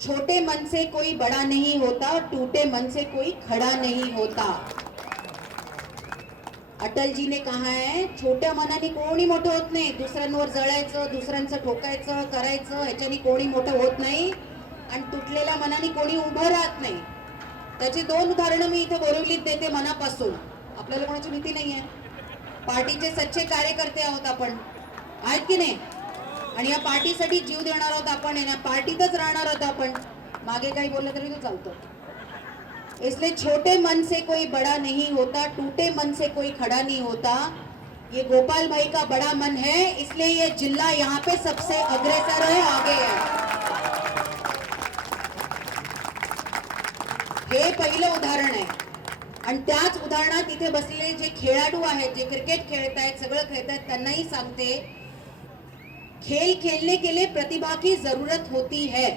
छोटे मन से कोई बड़ा नहीं होता और टूटे मन से कोई खड़ा नहीं होता। अटलजीने कहा आहे छोट्या मनाने कोणी मोठं होत नाही? दुसऱ्यांवर जळायचं दुसऱ्यांचं ठोकायचं करायचं ह्याच्याने कोणी मोठं होत नाही आणि तुटलेल्या मनाने कोणी उभं राहत नाही. त्याची दोन उदाहरणं मी इथे बोरवलीत देते मनापासून. आपल्याला कोणाची भीती नाही आहे पार्टीचे सच्चे कार्यकर्ते आहोत आपण. आहेत की नाही? आणि या पार्टीसाठी जीव देणार आहोत आपण या पार्टीतच राहणार आहोत आपण. मागे काही बोललं तरी तो चालतो. इसलिए छोटे मन से कोई बड़ा नहीं होता टूटे मन से कोई खड़ा नहीं होता. ये गोपाल भाई का बड़ा मन है इसलिए ये जिला यहाँ पे सबसे अग्रेसर है आगे है. हे पहिलं उदाहरण आहे. आणि त्याच उदाहरणात इथे बसलेले जे खेळाडू आहेत जे क्रिकेट खेळत आहेत सगळं खेळत आहेत त्यांनाही सांगते खेल खेलने के लिए प्रतिभा की ज़रूरत होती है।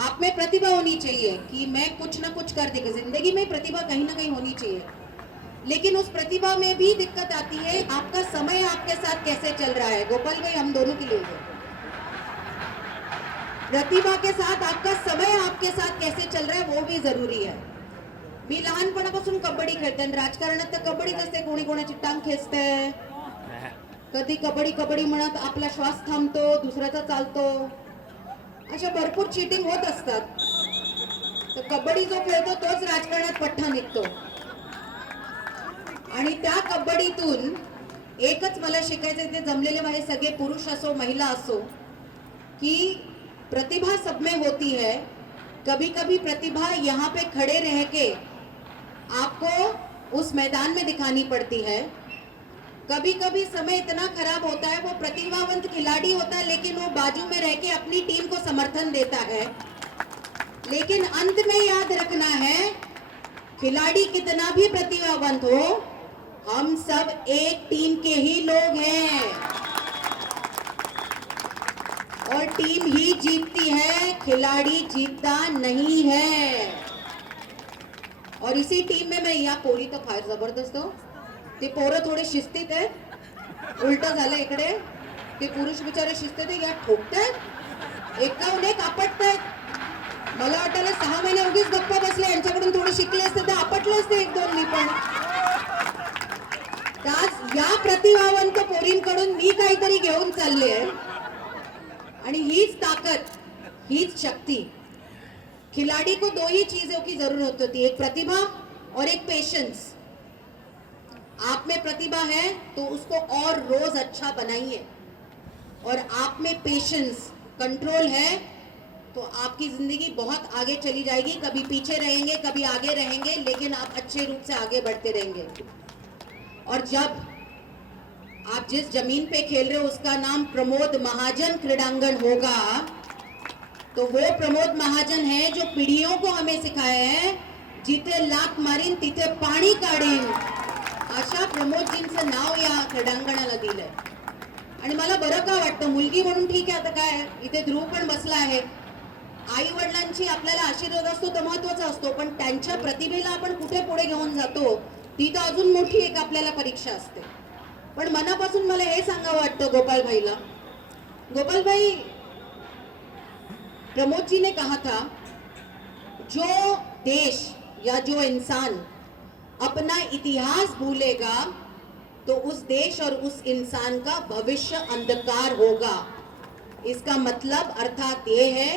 आप में प्रतिभा होनी चाहिए कि मैं कुछ ना कुछ कर देगा ज़िंदगी में प्रतिभा कहीं ना कहीं होनी चाहिए। लेकिन उस प्रतिभा में भी दिक्कत आती है, आपका समय आपके साथ कैसे चल रहा है? गोपाल भाई, हम दोनों के लिए प्रतिभा के साथ आपका समय आपके साथ कैसे चल रहा है, वो भी ज़रूरी है। मी लहानपणापासून कबड्डी खेळते राजकारणात तर कबड्डीच असते, कोणी कोणाची टांग खेचते कधी कबड्डी कबड्डी म्हणत आपला श्वास थांबतो दुसऱ्याचा चालतो. अशा भरपूर चिटिंग होत असतात. तर कबड्डी जो खेळतो तोच राजकारणात पठ्ठा निघतो. आणि त्या कबड्डीतून एकच मला शिकायचं ते जमलेले माझे सगळे पुरुष असो महिला असो की प्रतिभा सब में होती है कभी कभी प्रतिभा यहाँ पे खड़े रह के आपको उस मैदान में दिखानी पड़ती है। कभी कभी समय इतना खराब होता है, वो प्रतिभावंत खिलाड़ी होता है, लेकिन वो बाजू में रह के अपनी टीम को समर्थन देता है। लेकिन अंत में याद रखना है, खिलाड़ी कितना भी प्रतिभावंत हो, हम सब एक टीम के ही लोग हैं। और टीम ही जीतती है, खिलाड़ी जीतता नहीं है। और इसी टीम में मैं या पोरी तो फार ज़बरदस्त हो। ते पोरं थोडी शिस्तीत आहेत. उलट झालं इकडे. ते पुरुष बिचारे शिस्तीत या ठोकतायत एकाहून एक आपटतायत. मला वाटायला सहा महिने उगीच गप्पा बसले यांच्याकडून थोडे शिकले असते तर आपटले असते एक दोन मी पण. आज या प्रतिभावंत पोरींकडून मी काहीतरी घेऊन चालले आहे. आणि हीच ताकद हीच शक्ती. खिलाड़ी को दो ही चीजों की जरूरत होती. एक प्रतिभा और एक पेशन्स आप में प्रतिभा है तो उसको और रोज अच्छा बनाइए। और आप में पेशेंस कंट्रोल है तो आपकी ज़िंदगी बहुत आगे चली जाएगी। कभी पीछे रहेंगे, कभी आगे रहेंगे, लेकिन आप अच्छे रूप से आगे बढ़ते रहेंगे। और जब आप जिस ज़मीन पे खेल रहे हो, उसका नाम प्रमोद महाजन क्रीडांगण होगा तो वो प्रमोद महाजन है जो पीढ़ियों को हमें सिखाया है जिथे लात मारीन तिथे पाणी काढीन। अशा प्रमोदजींचं नाव या क्रीडांगणाला दिलंय. आणि मला बरं का वाटतं मुलगी म्हणून ठीक आहे आता काय इथे ध्रुव पण बसला आहे. आई वडिलांची आपल्याला आशीर्वाद असतो तो महत्त्वाचा असतो पण त्यांच्या प्रतिभेला आपण कुठे पुढे घेऊन जातो ती तर अजून मोठी एक आपल्याला परीक्षा असते. पण मनापासून मला हे सांगावं वाटतं गोपालभाईला. गोपालभाई प्रमोदजीने कहा था जो देश या जो इंसान अपना इतिहास भूलेगा तो उस देश और उस इंसान का भविष्य अंधकार होगा। इसका मतलब अर्थात ये है,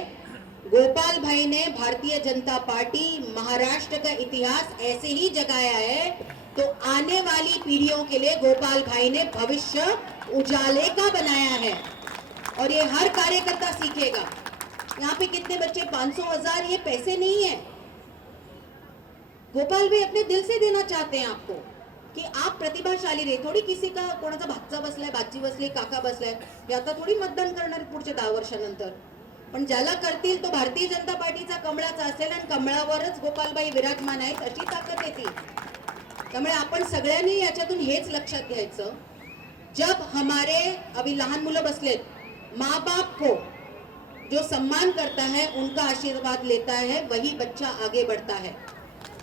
गोपाल भाई ने भारतीय जनता पार्टी महाराष्ट्र का इतिहास ऐसे ही जगाया है तो आने वाली पीढ़ियों के लिए गोपाल भाई ने भविष्य उजाले का बनाया है। और ये हर कार्यकर्ता सीखेगा। यहाँ पे कितने बच्चे? 500 हज़ार? ये पैसे नहीं है। गोपाल भाई अपने दिल से देना चाहते हैं आपको की आप प्रतिभाशाली रे थोडी किसी का कोणाचा भाचा बसलाय बाची बसली काका बसलाय हे आता थोडी मतदान करणार पुढच्या दहा वर्षानंतर. पण ज्याला करतील तो भारतीय जनता पार्टीचा कमळाचा असेल आणि कमळावरच गोपालबाई विराजमान आहेत अशी ताकद येते त्यामुळे आपण सगळ्यांनी याच्यातून हेच लक्षात घ्यायचं. जब हमारे अभी लहान मुलं बसलेत माँ बाप को जो सम्मान करता है उनका आशीर्वाद लेता है वही बच्चा आगे बढ़ता है.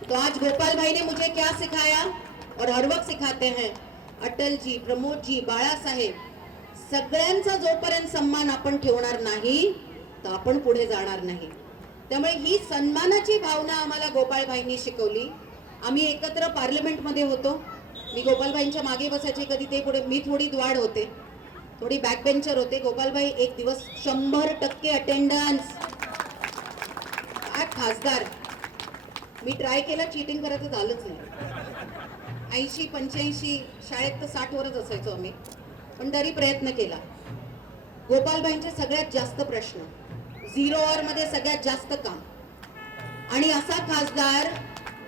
तो आज गोपाल भाई ने मुझे क्या सिखाया? और हर वक्त सिखाते हैं। अटल जी प्रमोद जी बाळासाहेब सगळ्यांचा जोपर्यंत सन्मान आपण ठेवणार नाही तर आपण पुढे जाणार नाही. त्यामुळे ही सन्मानाची भावना आम्हाला गोपाळभाईंनी शिकवली. आम्ही एकत्र पार्लमेंटमध्ये होतो. मी गोपालबाईंच्या मागे बसायचे कधी ते पुढे मी थोडी द्वाड होते. थोडी बॅक बेंचर होते गोपालबाई एक दिवस शंभर टक्के अटेंडन्स खासदार. मी ट्राय केला चिटिंग करायचं झालंच नाही. ऐंशी पंच्याऐंशी शाळेत तर साठ वरच असायचो आम्ही. पण तरी प्रयत्न केला. गोपालबाईंचे सगळ्यात जास्त प्रश्न. झिरो आवर मध्ये सगळ्यात जास्त काम. आणि असा खासदार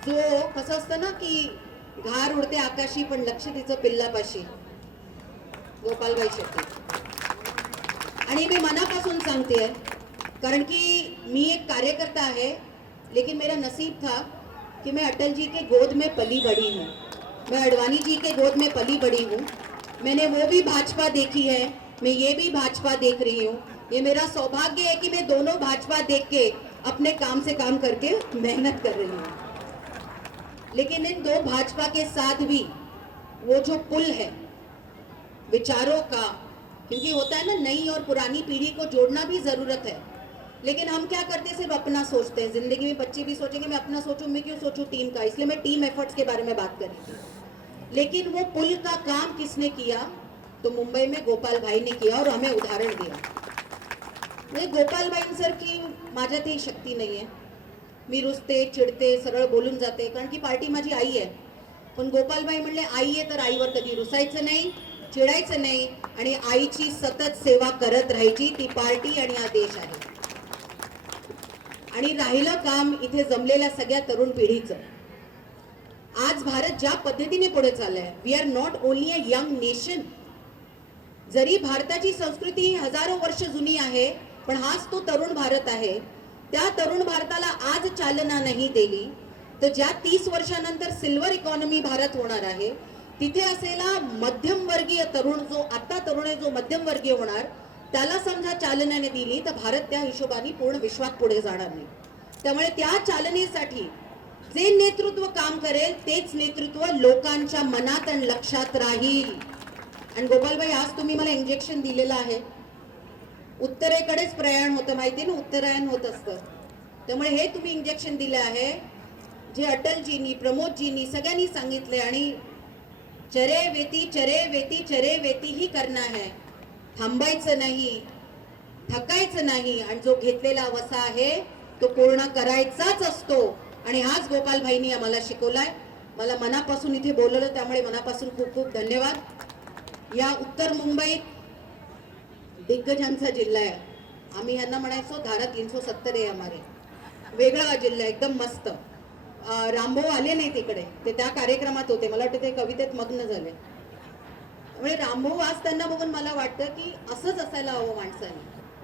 जो कसं असतं ना की घार उडते आकाशी पण लक्ष तिचं पिल्लापाशी. गोपालबाई शेट्टी. आणि मी मनापासून सांगते कारण की मी एक कार्यकर्ता आहे लेकिन मेरा नसीब था कि मैं अटल जी के गोद में पली बड़ी हूँ। मैं अडवाणी जी के गोद में पली बड़ी हूँ। मैंने वो भी भाजपा देखी है, मैं ये भी भाजपा देख रही हूँ। ये मेरा सौभाग्य है कि मैं दोनों भाजपा देख के अपने काम से काम करके मेहनत कर रही हूँ। लेकिन इन दो भाजपा के साथ भी वो जो पुल है, विचारों का, क्योंकि होता है ना, नई और पुरानी पीढ़ी को जोड़ना भी ज़रूरत है। लेकिन हम क्या करते हैं सिर्फ अपना सोचते हैं। जिंदगी में बच्चे भी सोचेंगे मैं अपना सोचूं मैं क्यों सोचूं टीम का? इसलिए मैं टीम एफर्ट्स के बारे में बात कर रही थी लेकिन वो पुल का काम किसने किया? तो मुंबई में गोपाल भाई ने किया और हमें उदाहरण दिया। म्हणजे की माझ्यात ही शक्ती नाही आहे मी रुसते चिडते सरळ बोलून जाते कारण की पार्टी माझी आई आहे पण गोपालबाई म्हणले आई आहे तर आईवर कधी रुसायचं नाही चिडायचं नाही आणि आईची सतत सेवा करत राहायची ती पार्टी आणि हा देश आहे. आणि राहिलं काम इथे जमलेल्या सगळ्या तरुण पिढीचं. आज भारत ज्या पद्धतीने पुढे चाललाय we are not only a young nation जरी भारताची संस्कृती ही हजारो वर्ष जुनी आहे पण हाच तो तरुण भारत आहे. त्या तरुण भारताला आज चालना नाही दिली तर ज्या तीस वर्षानंतर सिल्वर इकॉनॉमी भारत होणार आहे तिथे असलेला मध्यमवर्गीय तरुण जो आता तरुण आहे जो मध्यमवर्गीय होणार त्याला समजा चालनाने दिली तर भारत त्या हिशोबाने पूर्ण विश्वात पुढे जाणार नाही. त्यामुळे त्या चालनेसाठी जे नेतृत्व काम करेल तेच नेतृत्व लोकांच्या मनात आणि लक्षात राहील. आणि गोपालबाई आज तुम्ही मला इंजेक्शन दिलेलं आहे. उत्तरेकडेच प्रयाण होतं माहिती ना? उत्तरायण होत असतं. त्यामुळे हे तुम्ही इंजेक्शन दिलं आहे. जे अटलजींनी प्रमोदजींनी सगळ्यांनी सांगितले आणि चरे वेती चरे वेती चरे वेती ही करणं आहे. थांबायचं नाही थकायचं नाही आणि जो घेतलेला वसा आहे तो पूर्ण करायचाच असतो. आणि हाच गोपालभाईंनी आम्हाला शिकवलाय. मला मनापासून इथे बोलवलं त्यामुळे मनापासून खूप खूप धन्यवाद. या उत्तर मुंबईत दिग्गजांचा जिल्हा आहे. आम्ही यांना म्हणायचो धारा तीनशे सत्तर आहे हमारे. वेगळा जिल्हा एकदम मस्त. रामभाऊ आले नाही तिकडे. ते त्या कार्यक्रमात होते. मला वाटतं ते कवितेत मग्न झाले. त्यामुळे रामभाऊ आज त्यांना बघून मला वाटतं की असंच असायला हवं माणसाने.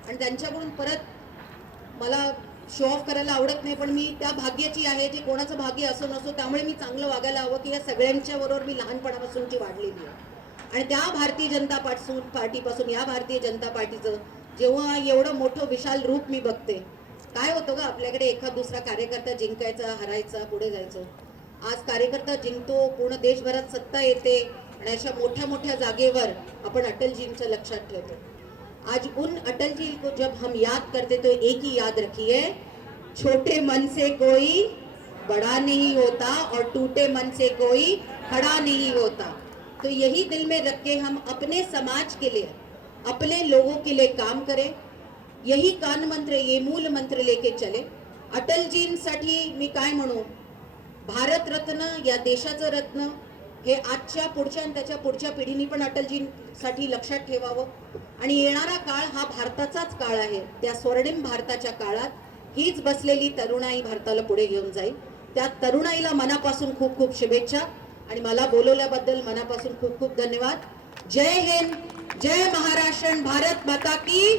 आणि त्यांच्याकडून परत मला शो ऑफ करायला आवडत नाही पण मी त्या भाग्याची आहे जे कोणाचं भाग्य असो नसो त्यामुळे मी चांगलं वागायला हवं की या सगळ्यांच्या बरोबर मी लहानपणापासूनची वाढलेली आहे. आणि त्या भारतीय जनता पासून पार्टीपासून या भारतीय जनता पार्टीचं जेव्हा एवढं मोठं विशाल रूप मी बघते काय होतं ग आपल्याकडे एखाद दुसरा कार्यकर्ता जिंकायचा हरायचा पुढे जायचं. आज कार्यकर्ता जिंकतो पूर्ण देशभरात सत्ता येते आणि अशा मोठ्या मोठ्या जागेवर आपण अटलजींचं लक्षात ठेवतो. आज उन अटल जी को जब हम याद करते तो एक ही याद रखिए छोटे मन से कोई बड़ा नहीं होता और टूटे मन से कोई खड़ा नहीं होता। तो यही दिल में रख के हम अपने समाज के लिए अपने लोगों के लिए काम करें। यही कान मंत्र ये मूल मंत्र लेके चले। अटलजींसाठी मी काय म्हणू? भारत रत्न या देशाचं रत्न हे आजच्या पुढच्या आणि त्याच्या पुढच्या पिढीने पण अटलजींसाठी लक्षात ठेवावं. आणि येणारा काळ हा भारताचाच काळ आहे. त्या स्वर्णिम भारताच्या काळात हीच बसलेली तरुणाई भारताला पुढे घेऊन जाईल. त्या तरुणाईला मनापासून खूप खूप शुभेच्छा. आणि मला बोलवल्याबद्दल मनापासून खूप खूप धन्यवाद. जय हिंद जय महाराष्ट्र भारत माता की